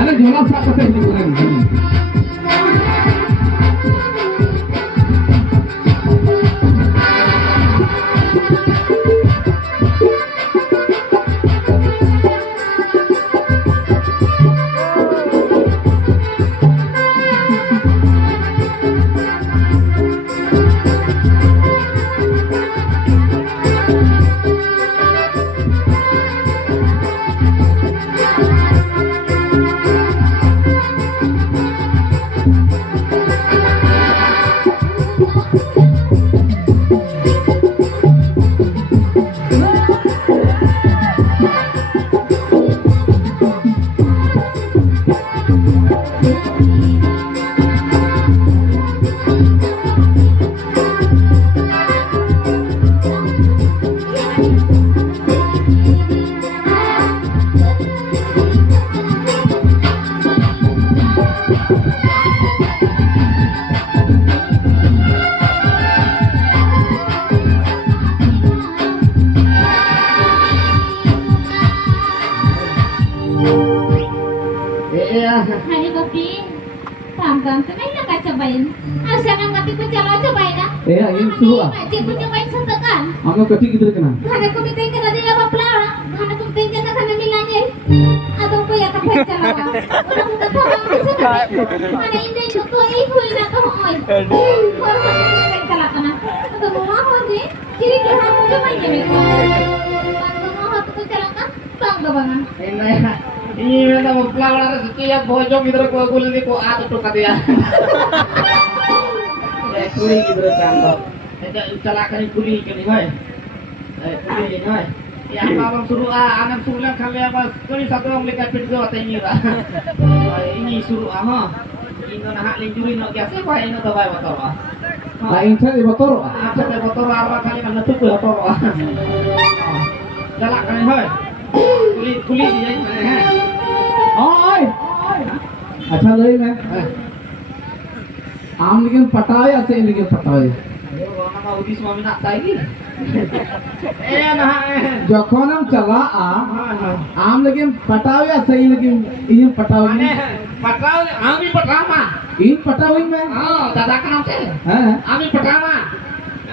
Ada jualan siapa sih di sini? Hai kopi, tambang kenapa nggak cobain? Asalkan kopi ku coba cobain ah. Iya, ini suruh ah. Cik ku cobain setekan. Amo kecil gitu kena. Karena ku minta ikan ada lama pelara, karena ku minta ikan karena bilangnya. Atau ku ya tak baca lama. Udah ku tak coba bisa kan? Mana indah itu ku ibu ina tu oi. Baru kan kita kalah kana. Atau mau apa deh? Kiri ke aku cobain ya mereka. Bang mau aku ku calakan, bang bangan. Ini memang mau pelawar setiap bojong gitu ko kulit ko ato to katiya. Ya kulit gitu kan to. Ada calakan kulit kan hoy. Kulit hoy. Ya apa suruh anak suruh kali apa kali satu orang lekat pintu atau ini lah. Ini suruh ha. Ini nak linjuri nak kiasi apa ini to bae motor ah. Lain saya di motor. Apa te motor apa kali mana tu motor ah. Calakan hoy. Kulit dia ini. Oi, अच्छा नहीं मैं आम लेकिन पटाया से लेकिन पटाया जखन हम चला आम लेकिन पटाया सही लेकिन इन पटावी आमी पटामा इन पटावी में दादा का नाम से आमी पटामा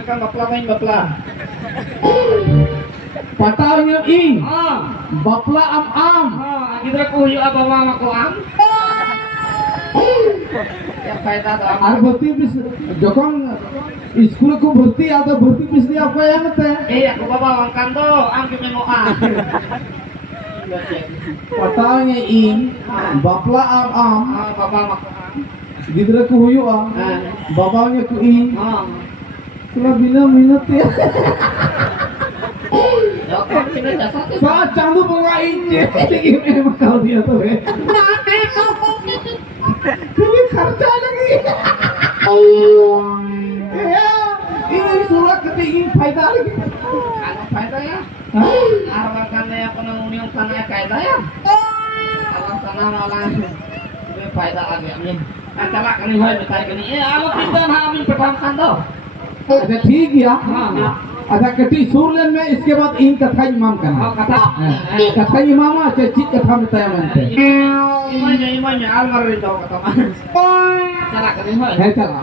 kan bapla main bapla पटावी in बपला am kita ko yung abawa ko am yang faida to am আর ভর্তি পিস যখন স্কুলে কো ভর্তি আদা ভর্তি পিস দিয়ে আপা আমতে aku bawa ang kando am kimemo a पटावी in बपला am baba mak गिदरा को हुआ बाबाnya को इन Kula bina minat ya. Saat candu bunga ince, lagi memang kau dia tuh ya. Kami kerja lagi. Ya, ini surat ketingin faida lagi. Ano faida ya? Arawan kan ya penunggung sana kaida ya. Alam sana malah faida lagi amin. Acala kan hoy betai kan. Alo pindan amin pertama do. अच्छा ठीक है अच्छा कटी सुर लेन में इसके बाद इन कथा इमाम करना कथा इमाम अच्छा चित कथा में तय मानते इमामnya almar itu kata mas cara kan hoy है चला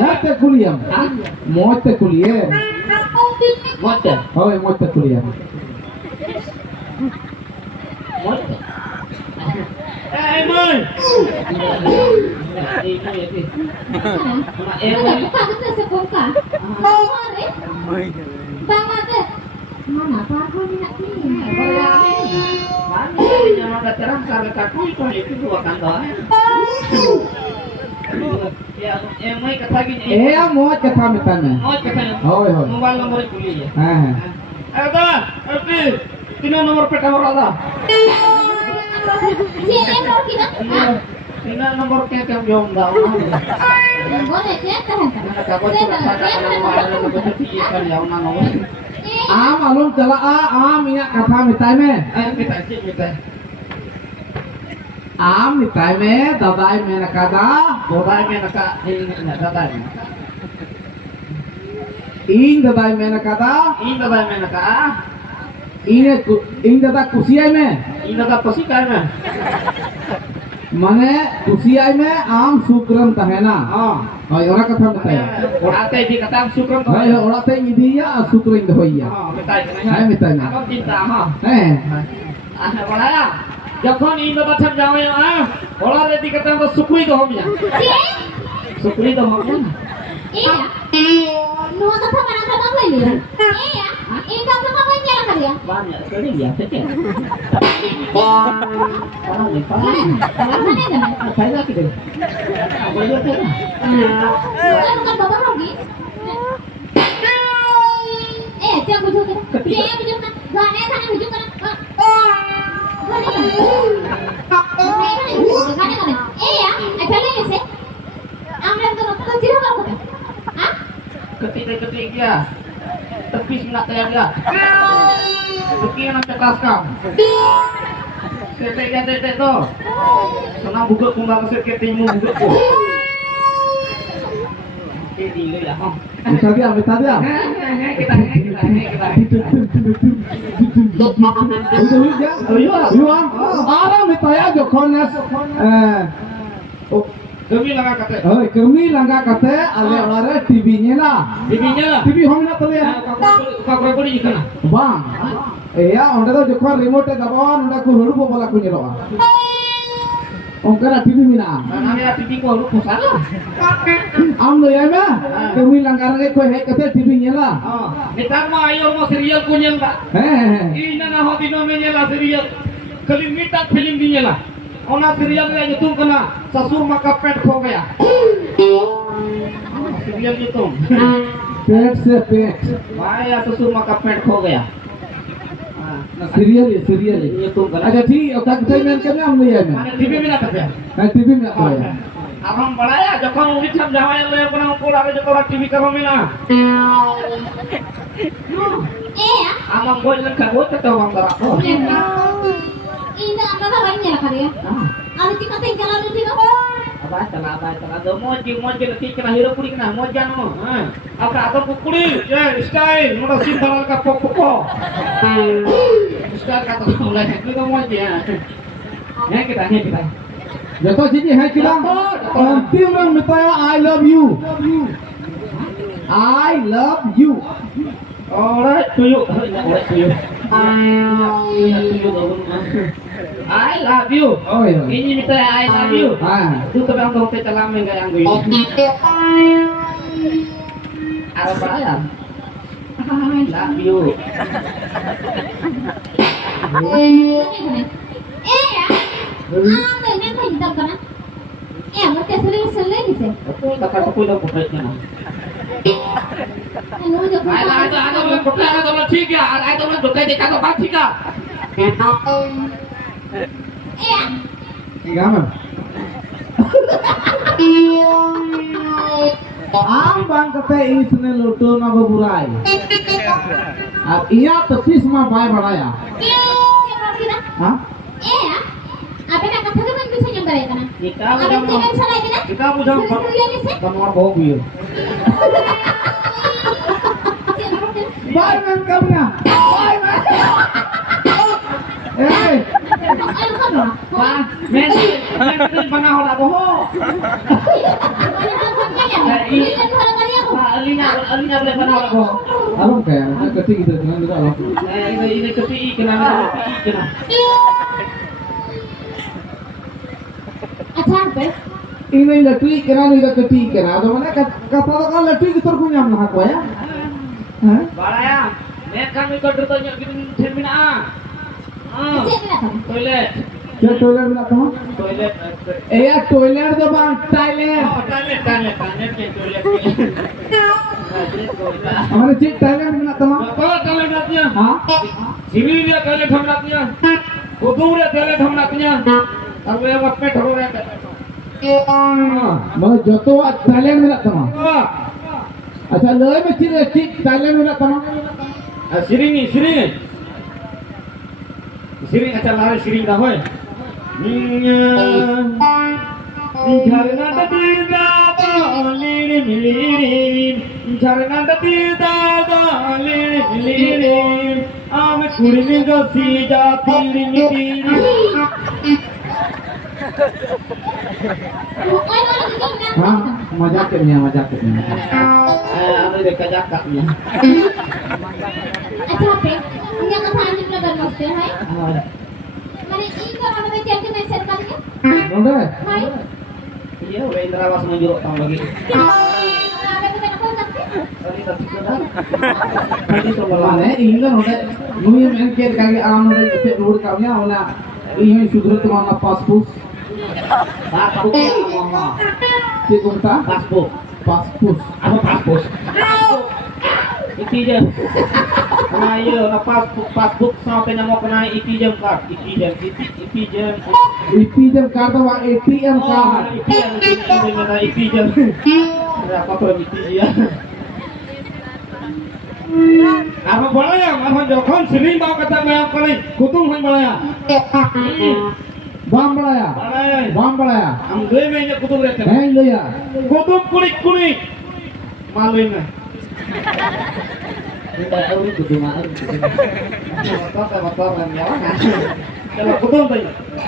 मोते कुलियम मोते कुलिये mote होय मोते कुलियम mote moy Buka kita sebuka. Bang ada. Mana apa ni nak ni? Mana yang ada terang sampai kaku itu dua kandang. Ya, mai kata gini. ए मोत कथा में तने Mau kata होय होय mobile nomor kuliah. हां हां Ada, tapi tina nomor peta ada. Sini mau kita. Tina nomor kaya jom dah. Boleh kita. Mana kabar surat kata kalau ada nomor ketiga kan ya una nomor. आम आलम चला आम इया कथा मिताय में Minta cik minta. आम मिताय में दादाई में नकादा Borai me nak ini nak dadai. इन दादाई में नकादा Ini dadai me nak. इन दादा कुसियाई में Ini dadak pasikai me. माने कुसियाई में आम सुक्रम तहेना Oh. और ओरा कथा मिताय Orate di kata syukur tu. हाय ओरा ते इदिया सुक्रम दहोइया Oh, minta ini. हाय मिताय में Abang cinta ha. हैं Ah, boleh. যখন ইন্দ্র বাচ্চা যাওয়া ওরা রেডি করতে আমরা সুকুই তো হবি না সুকুই তো হবি না Nuwa kata mana kata apa ini? Iya, ini kata apa yang jalan kali ya? banyak sekali ya cek parah nih parah Mana kan? saya lagi deh boleh cek Bukan bapak Rogi. Jangan bujuk kan? Jangan bujuk kan? Gak ada sana bujuk kan? Iya, aja lagi sih. Ambil tuh kecil apa? Hah? ketik ya tepis nak tayang ya tepis yang nak kelaskan tetek tuh senang buka kumbang seketimu buka ku ini ya मिता दिया kita itu ya yuan ara mitaya jokon nes demi langkah kata Oi, kami langga kate ale orare TV nya lah. bibinya lah TV homna tole kakak beri ikan bang. Iya, onde do jokon remote dabawan onde ku huru bola ku nyero. Ongkara TV mina. karena dia pipi ko lu pusat Am lo ya ma. Kami langga re ko he kate TV nya lah. netar mah ayo mau serial punya enggak ini na hoti no menyela serial kali minta film dinya lah ona serial nya itu kena sasur maka pet kho gaya serial itu पेट से पेट Maya sasur maka pet kho gaya serial है itu kena अच्छा ठीक है ओका कते में के हम ले आए में mana TV mina kata TV में तो है abang balaya jokon ulit sam jawa le kena ukul ada jokon TV karo mina Iya. amang boy lan ka bot ka wang dara ko Ini apa apa yang jalan kali ya? Ada cika ting jalan dulu cika. abah do moji lati kena hero puri kena mojan mo apa atau pukuli ya style moda sintaral ka pokoko style kata mulai itu moji ya kita जतो चीज है कि अंतिम में मिताया I love you alright to you I love you oh iya ini minta I love you itu tapi ang hotel talam yang gayang gue ada apa ya I love you Iya. Apa yang kau hidup kan? Iya, mereka sering ni sih. aku dapat aku dah buka na Yang ujuk. I love you ada orang buka ada orang ठीक है ada orang buka di kata baik ठीक है Iya. क्या ma'am आम बांग कते इसने लोटो ना बबुराई अब इया तपिस मा बाय बढ़ाया Siapa kita? हां Iya. Apa nak kata kan bisa nyambar ya kan? kita Apa bukan jangan salah ini? kita bukan Serius ni sih. kamar bau gue बाय मैम कब ना बाय मैम ए Ayo kamu. Wah, men bana hola boho. Ini kan orang kali aku. Alina boleh bana hola boho. alom kayak ada ketik gitu dengan juga alom Ini kepi kenapa kena. Acha apa? ini lati kena ni da ketik kena तो मैंने kata तो kan lati ki tor punya nah ko ya Hah? Balaya, men kami kotor tanya gini termina. Cek kenapa? Toilet. क्या toilet में कहा Toilet. ए यार toilet तो बांग toilet Oh, toilet ke toilet. हमारे चीज टॉयलेट में कहा Apa toilet natnya? हां Sini dia toilet हम natnya. Kudung dia toilet हम natnya. Aku yang apa thoro re. मतलब जो तो टॉयलेट में कहा Wah, अच्छा लय में चीज चीज टॉयलेट में कहा Siring aja lari siring dah hoy. Jharna tirda dalin milirin, jharna tirda dalin milirin, ame kurin gasi jatir milirin. हाँ मजाक करनी Ame dekat jakaknya. अच्छा पे ये कथा अंतिम नगर मस्ते है माने ई का mana baca के मैसेज कर के नोंडे हाय Iya, udah Indrawas menjuruk tahun lagi. apa के मैंने कौन करते Tadi tadi sudah. Tadi coba माने इंग्लैंड नोंडे नुई मेन केर कागे आम नोंडे इसे रोड कामया ओना इहे सुधरत माना पासपोर्ट Passport mama. के कोनता Passport. Passport Apa passport? Iki je. Kena ya, na passport sampai nama kena iki je card. Iki je. ATM card वा ATM card Iki je. Apa tu iki je? Apa boleh? Apa jokon sering bawa kata bayar kali kutung hai boleh? बाम बढ़ाया Boleh. बाम बढ़ाया Am dua minggu kutung rete. है लिया Kutung kulit. Malu ini. Tidak tahu kutung malu. Motor kan ya kan. Kalau kutung tu.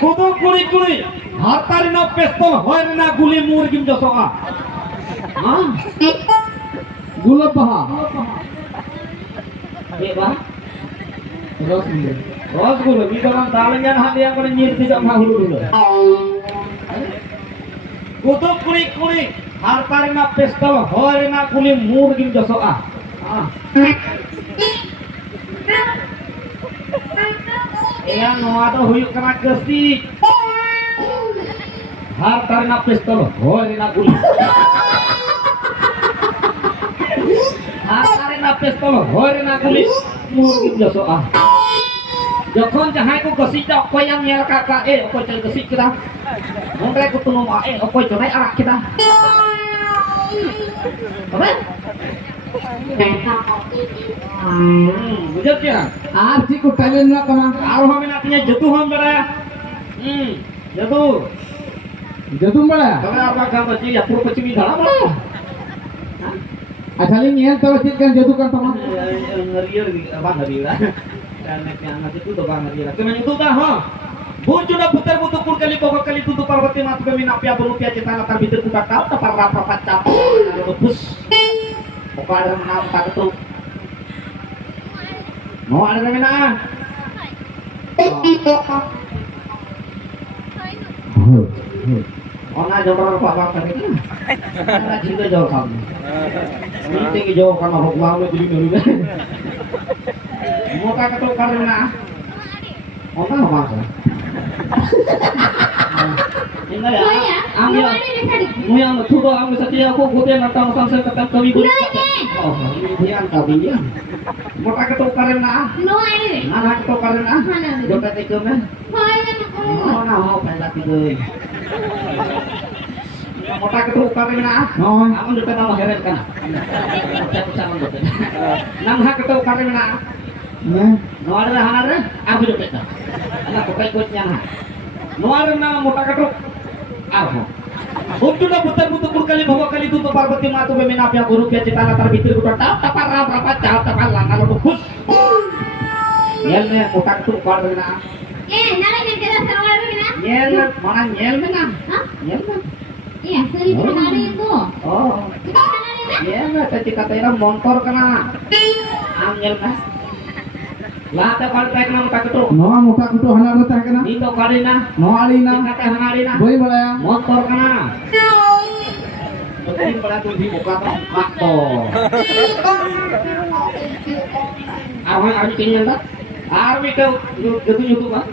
Kutung kulit. Harta rina pistol, hoy rina guli murgim josoa. Hah? गुलाब बहा Iya bah. रस मिले Ros gulu, di dalam talengan hati yang kena nyir tidak mahulu dulu. Kutung kulit. Harta rina pistol, hoy rina guli murgim josoa. Ah. Iya, noa tu huyuk kena kesik. Harta rina pistol, hoy rina guli. Harta rina pistol, hoy rina guli murgim josoa. Jokon jahai ku kesik dak koy yang nyel kakak okoy cel kesik kita. Mongre ku tunu ma okoy conai arak kita. Apa? Bujat ya? आरती को talent ना कमा Aru hame natinya jatuh ham beraya. Jatuh. जदुम बढ़ाया Kalau apa gambar sih ya puru kecil dalam lah. अच्छा लिंग ये तो चित kan जदु kan तमा Ngerier apa ngerier. Karena anak itu tuh bang ngerier. Cuman itu dah ha. Buncu dah putar butukur kali pokok kali tutup parvati matu kami napia berupia cita latar bitir kuda tahu tapar rapa pacap. Bus. Pokok ada menang tak itu. Mau ada mana? Ona jawab apa bang tadi? Ona juga jawab kamu. Ini tinggi jawab kamu aku bawa jadi dulu. Mau tak ketuk karena? Ona apa sih? Ini ya. Ambil. Mau yang betul dong. Ambil saja aku kutin atau sampai ketemu kami bulu. Oh, ini dia kami dia. Mau tak ketuk karena? no ai Anak ketuk karena? Jokat itu kan? hoy kan Oh, nah, mau pengen tidur. Mau tak ketuk karena? Non Kamu juga nama heret kan? Ucap-ucapan betul. Nang hak ketuk karena? ने No ada hanare, aku juga tak. Anak pakai kuatnya nah. No ada nama mau tak ketuk. Aku. Untuk dah putar kali bawa kali tutup parvati matu bemina pia guru pia cita latar bitir kuda tapar berapa jauh tapar lang kalau bus. Yelnya mau tak ketuk karena? nala yang kita serawal bina Yel mana yel mana? hah Yel mana? iya seri hari itu Oh. kita hari ini Ya nggak tadi katanya motor kena angel mas. Lah tak kalau tak kena tak ketuk. नो मोटा कुटो हना रहता है ना Itu kali na. No आली ना Kata hanari na. वही बढ़ाया Motor kena. Penting pada tuh di muka tuh motor. Awak ada keinginan tak? Army kau itu YouTube kan?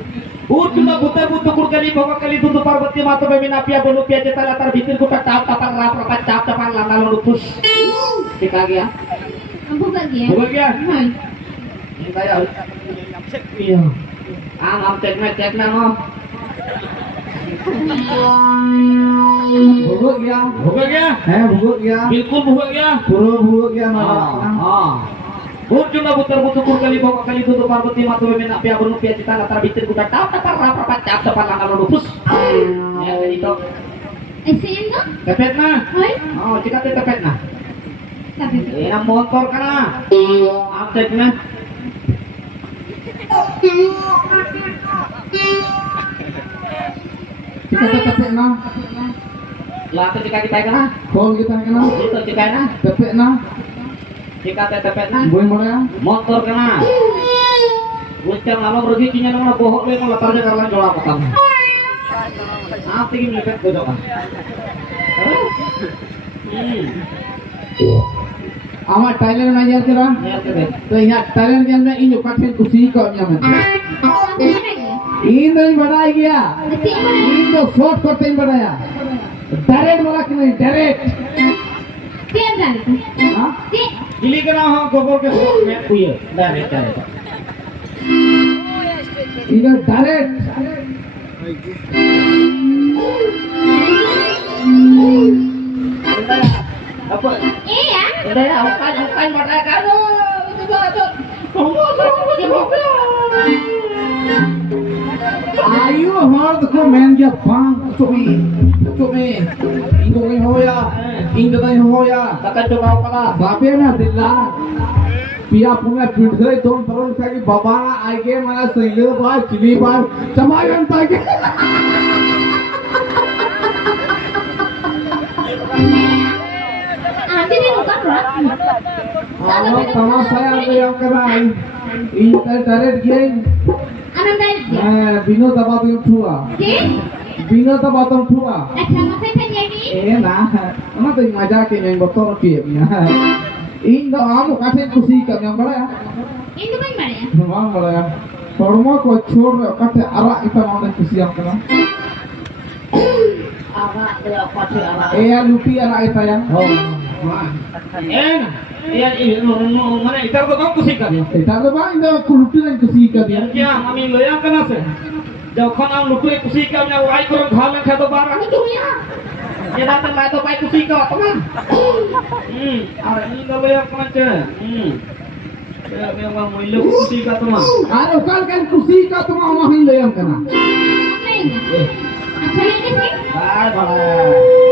Cuma putar kali bawa kali tutup parvati mata bemina pia bolu pia cita latar bitir kuda tapar rapat cap tapar lang lalu push. Dikagi ya. ampuh lagi ya Bukan ya? hoy Ini kayak iya. Am cek na mo. भुगत गया Bukan ya? है भुगत गया Bilkul bukan ya? पूरा भुगत गया ना Ah. Urjuna putar butukur kali bawa kali tutup parvati matu memena pia bonu pia cita latar bitir kuda tap tapar rapat tap depan langkah lupus. Ya jadi to. Isiin ko? Tepet na. Hoy? Oh, cika tepet na. Sabi ko. Eh, ang motor ka na. Update na. Kita tepek na. Lahat cika kita ka na. Call kita ka na. Dito cika na. Tepek na. Cika tepet na. Boy mo na. Motor ka na. Ucap lama rezekinya nang bohong le mau latarnya karena jola potang. Apa tinggi melepet godok ah. आमा Tyler में यार करा Ya tebe. तो यहाँ Tyler के अंदर इन जो काटे कुछ ही काम यहाँ में इन नहीं बनाया गया इन जो शॉर्ट करते ही बनाया डायरेक्ट वाला कि नहीं डायरेक्ट Tiyan dali ko. हाँ Ti. Dili ka na ho gobor ke sok met kuya. Direct. इधर direct Apa? Iya. Udah ya, bukan mereka tuh. आयु हमार तो मैन क्या बांग चुमी इनको नहीं होया इनको नहीं होया Kata coba apa? बापे ना दिल्ला पिया पुंगा पिंडे तो परम काही बाबा आगे मला सैले बा चिली बा चमायन ताके Ante din bukan rat. आओ तमाशा yang कराई in direct game Anong dahil dia? बिनो दबा तुम ठुआ Ti. बिनो दबा तुम ठुआ Nagsama sa kanya ni. nah mana tuh manja ke yang botol kiamnya इन दो आम काटे खुशी कर yang बड़ा Ito ba yung mali? Memang boleh. Forma ko chor kate ara ita maude खुशी am kana. Ara ya pasti ara. Ya lupi ara ita ya. Oh. Ya no mana itar ko kang kusik ka. Ita to ba inda kulupi lang खुशी ka dia. Kya mami loyang kana se. Jokhan am lutui kusik ka nya urai ko ghal kha to bar ani tu ya. Ya datang lai to pai kusik ka teman. Ara ini loyang kana che. Ya memang moilo kusik ka teman. Aro kal kan खुशी ka to ma hin le am kana. Ano yun? At siya yun kasi? Bye bye.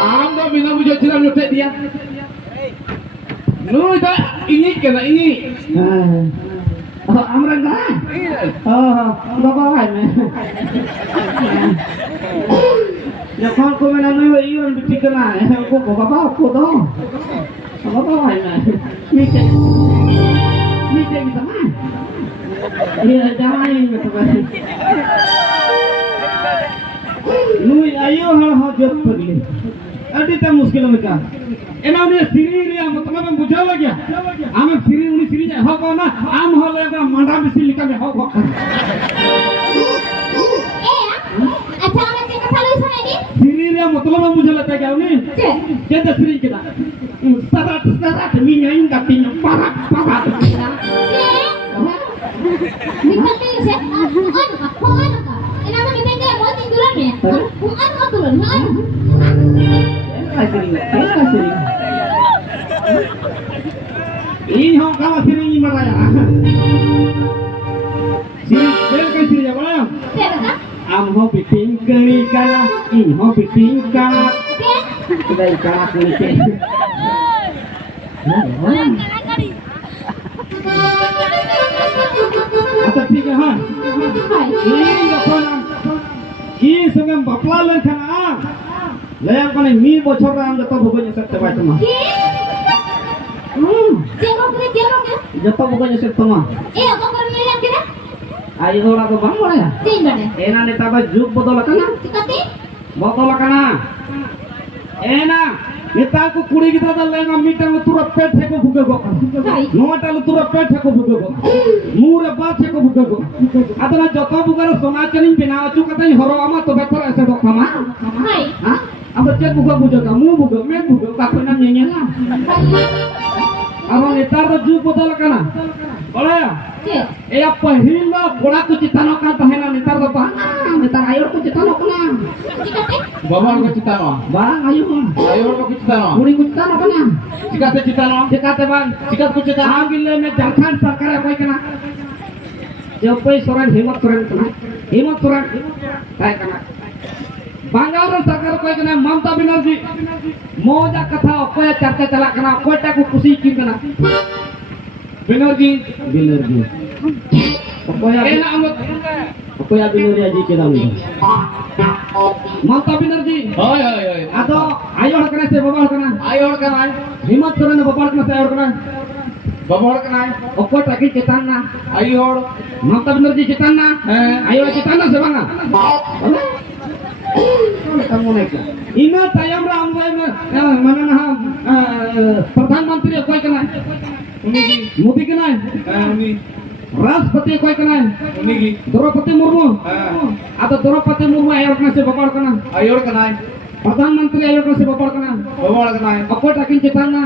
Am dah bina bujuk cilam nyutek dia. Nu dah ini kena ini. Amran kan? Bapak hai me. Ya kon ko mena nu iyon bitikana. Ko bapak ko to. Bapak hai me. Ni cek bisa mah. Iya jangan gitu kan. Nui ayo ha jot pagli adita मुश्किल में का एना ने सिरी रे मतलब हम बुझा लगे हम सिरी उनी सिरी जा हो को ना आम हो ले मंडा बिसी लिखा में हो को अच्छा हमें जे कथा लई सुनाई दी सिरी रे मतलब हम बुझा लगता क्या उनी के तो सिरी के ना सराट मियाइन का तीन पारा निकलते से कौन का ina mo dipende mo tinduran ya bukan mo turun kan asli ini ho ka siri ni maraya siri bel ka siri ya bola siapa am ho piting kali kala ini ho piting kala kedai kala kulit अच्छा ठीक है हाँ ये लोगों ये संगम बपला लेकर आ ले अपने मी बचर राम जब तक भुगने सकते बात तुम जेरो के जब तक भुगने सकते तुम apa kerja yang kita आई होरा तो बम बोला है तीन बने एना ने तब जुग बदल करना tikati बदल करना एना नेता को कुड़ी की तरह लेगा मीटर में तुरंत पेट है को भुगे को नोटा में तुरंत पेट है को भुगे को मुंह रे बात है को भुगे को अदना जतो भुगे सोना चनिन बिना अचु कतई हरो आमा तो बेहतर ऐसे दो खामा hai हां अब चेक भुगे भुगे का मुंह भुगे में भुगे का कोई नाम नहीं है अब नेता तो जुग बदल करना बोला ए पहिल कोड़ा को चितानो का तहेना नेता तो पा नेता आयो को चितानो कना tikati बाबा को चितानो बांग आयो ayo को चितानो कुड़ी को चितानो कना चिकाते चितानो चिकाते बांग चिकात को चितानो आम गिल्ले में झारखंड सरकार कोई कना जो कोई सोरेन हिम्मत सोरेन कना हिम्मत सोरेन काय कना बंगाल सरकार कोई कना ममता बनर्जी मौजा कथा कोई चर्चा चला कना कोईटा को खुशी की कना बनर्जी कोई एना अमत कोई बिनोरिया जी के नाम ममता बनर्जी होय होय होय आतो आयो हकना से बाबा हकना ayo kan हिम्मत सोरेन बाबा हकना से आयो हकना बाबा kan ओको टाकी चेतान ना ayo ममता बनर्जी चेतान ना आयो चेतान ना से बांगा kamu naik ina tayam ram mana nah प्रधानमंत्री कोई कना मोदी कना uni राष्ट्रपति कोई कना uni gi द्रौपदी मुर्मू आता द्रौपदी मुर्मू आयो कना से बाबा कना ayo kan प्रधानमंत्री आयो कना से बाबा कना बाबा kan ओको टाकी चेतान ना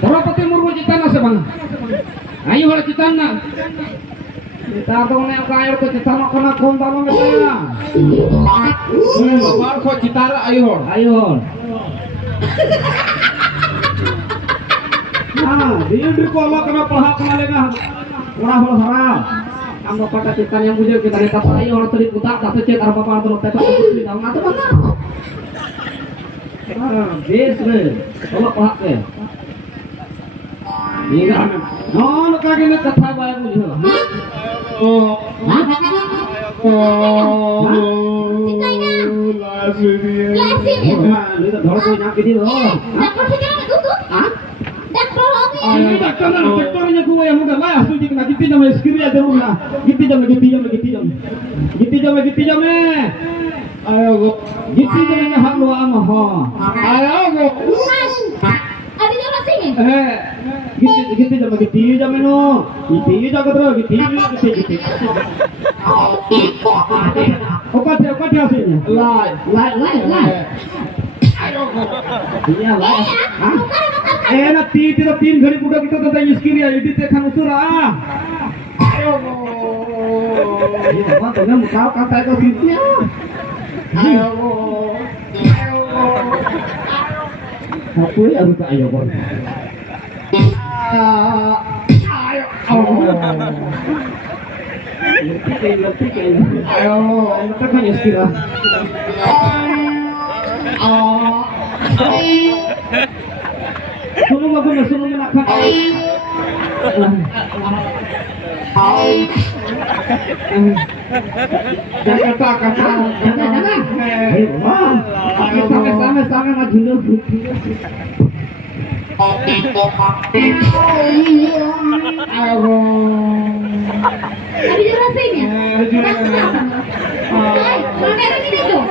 द्रौपदी मुर्मू चेतान ना से बांगा आयो वाला चेतान ना तातो ने आयो को चेतान कना कौन बालो में बाबा को चितार ayo आयो हाँ दिन को Allah kena pahak kena lega orang hol hara am bapak kita yang bujur kita kita sai orang tadi putar tak secet arah bapak tu tak tahu di dalam atau mana bes le Allah pahak ke ini kan non kage ne katha bae bujur Lasin ya ini tak dhor ko nyam kidi ho dakor se jangan tutu ah dakor lagi ini doktornya gua yang udah lah asal di kena gitu jam sekiri aja udah gitu jam ayo go gitu jam nya hak lu ama ho ayo go ada yang lasin ya gitu sama gitu sama no gitu jago terus gitu apa dia hasilnya lai ayo iya lai enak tidak 3 घड़ी budak kita tata skill ya ini tekan usura ayo ini apa tuh nggak tahu kata itu sitnya ayo aku ya harus ayo bor ayo kita kan skill Suruh menakkan. Jangan kata. Sama maju dulu. Tadi jelasin ya? Kamera ini tuh.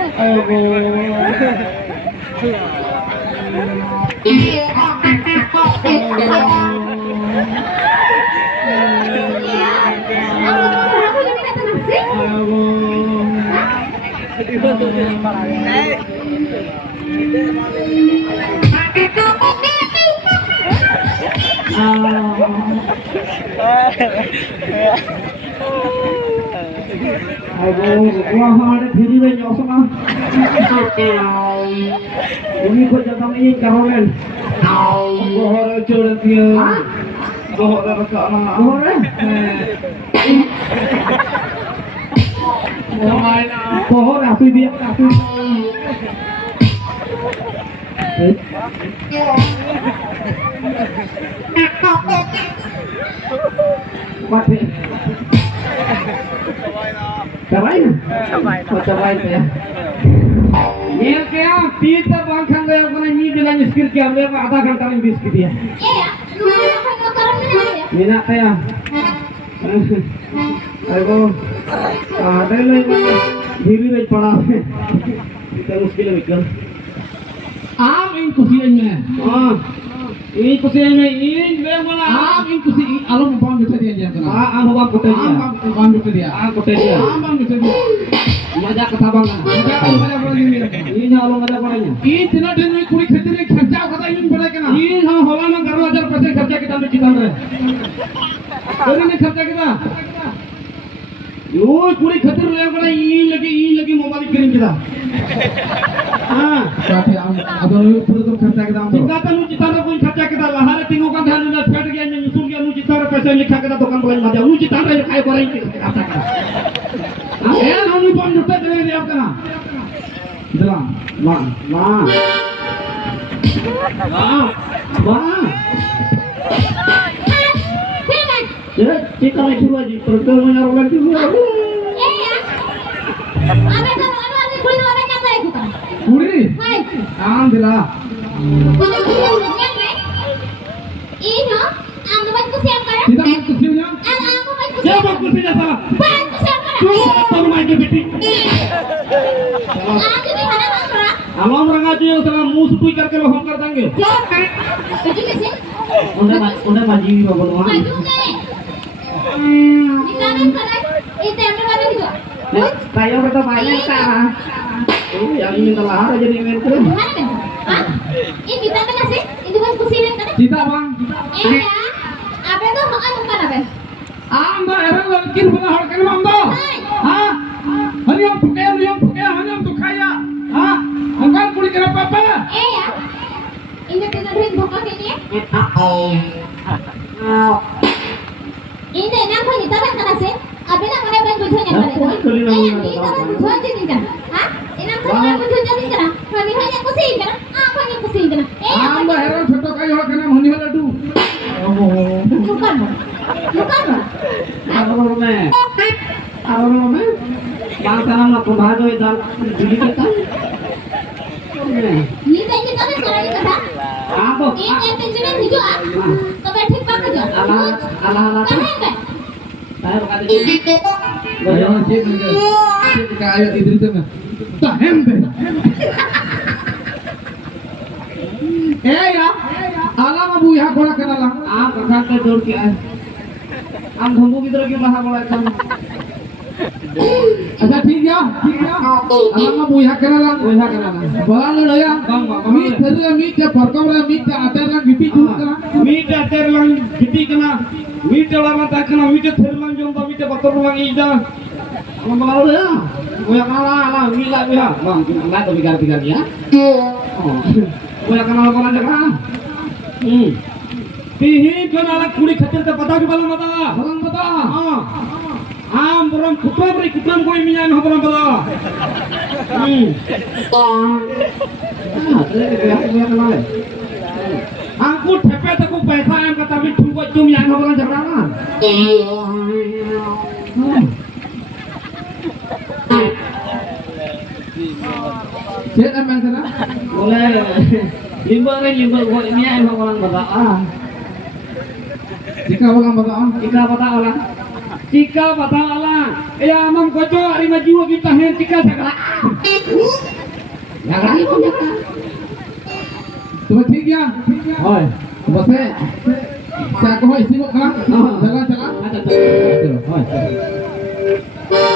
Ini kok jangan ini kawan. Bohor curang dia. Bohor apa nak? Bohor. Bohor apa dia? Mati. Cabai ya. ये क्या पीता पंखा गया अपना नी दिला skill क्या हमने आधा घंटा में 20 की दिया मीना क्या अरे आधे लोग धीरे धीरे पड़ा है इतना मुश्किल है विक्रम आम इन कुछ में हाँ इन कुछ में इन वे बोला आम इन कुछ आलू बांग बिठा दिया जाता है आम बांग बिठा दिया आम बिठा दिया बांग बिठा दिया मजा कथा बांगा मजा पड़ेगी ये ना वाला मजा पड़ेगा ये इतना दिन में पूरी खेती में खर्चा होता है इन पड़ेगा ना ये हम हवा में 11000 पैसे खर्चा कितना में कितना रहे कोई ने खर्चा कितना यो पूरी खतर ले पड़ा ये लगी मोबाइल स्क्रीन कितना हां काफी अब पूरा तो खर्चा कितना जितना तो नु जितना कोई खर्चा कितना लहारे तीनों का ध्यान ना फट गया ने सुन गया नु जितना पैसे लिखा कितना दुकान बोले मजा नु जितना काय कराई खाता का ए नौनी पॉइंट जुटे दे दिया आपका दिला वाह ये चिकन में पूरा जी प्रकार में यार वाला पूरा अबे तो अबे कोई ना वाला क्या करेगा पूरी आम दिला ये ना आम बात को शेयर करो सीधा बात को शेयर आम बात को क्या बात को सीधा साला बात को शेयर करो तू तो मार के बेटी आज भी खाना मांग रहा आवाम रंगा जो साला मुंह सुटुई करके लो हम कर देंगे क्या तुझे कैसे उन्हें माजी बाबू वहां माजूंगे निकालन करे itu yang mana juga tayo kita banyak ka yang ini telah jadi event tu mana kan ah ini kita kan sih itu kan kusirin kan सीधा बांग iya apa tuh makan bukan apa आम दा एरंग लड़किन बना हड़ के माम दो हां हरियम फुके हरियम तो खाया हां अंकल कुड़ी के पापा iya ini kita rin buka ini ini nang ko kita kan sih apa nak mana bang butuhnya kan ini kita kan butuh jadi kan hah ini kan mana butuh jadi kan kami hanya kusin kan apa yang kusin kan आम दा एरंग छोटो काई हो के नाम हनी हो Laddu bukan Aror me bangsa nama pembahago itu jadi kita ini tadi kami sekarang kita apa ini yang penjualan juga तो बैठे पाक जो ala कहां पे saya berkata Jangan cek kayak idris tu mah. Tahem be. Ya, आला मा बुया कोड़ा कना ला आम कथा के जोड़ के आए आम घुमू की तरह के बाहर बड़ा काम अच्छा ठीक है आला मा बुया कना ला बड़ा लड़या मी थरे मी ते फरकम रे मी ते आते ला गिटी चूर करा मीट अतेर लंग गिटी कना मीट वाला मत कना मीट थेर लंग जों मीट बतर लंग इजा हम बला रे बुया कना ला मी ला बुया बang ला तो बिगाड़ ya बुया कना बला जगह तिही कनाला कुड़ी खतिर ते पता के बला मता बलम बता हां आम बरम कुटम कोई मियान हो बरम बला aku tepe aku पैसा आम कता भी ठुको तुम यान हो बला झगड़ा ना से अमन कना बोले limba ko mian ho bala bala Jika bलम बता Cika bata ala ya amam koco ari maju kita hen cika झगड़ा ही कौन झगड़ा तुम्हें ठीक है होय बस है क्या कहो इसी को खा चला चला अच्छा चलो होय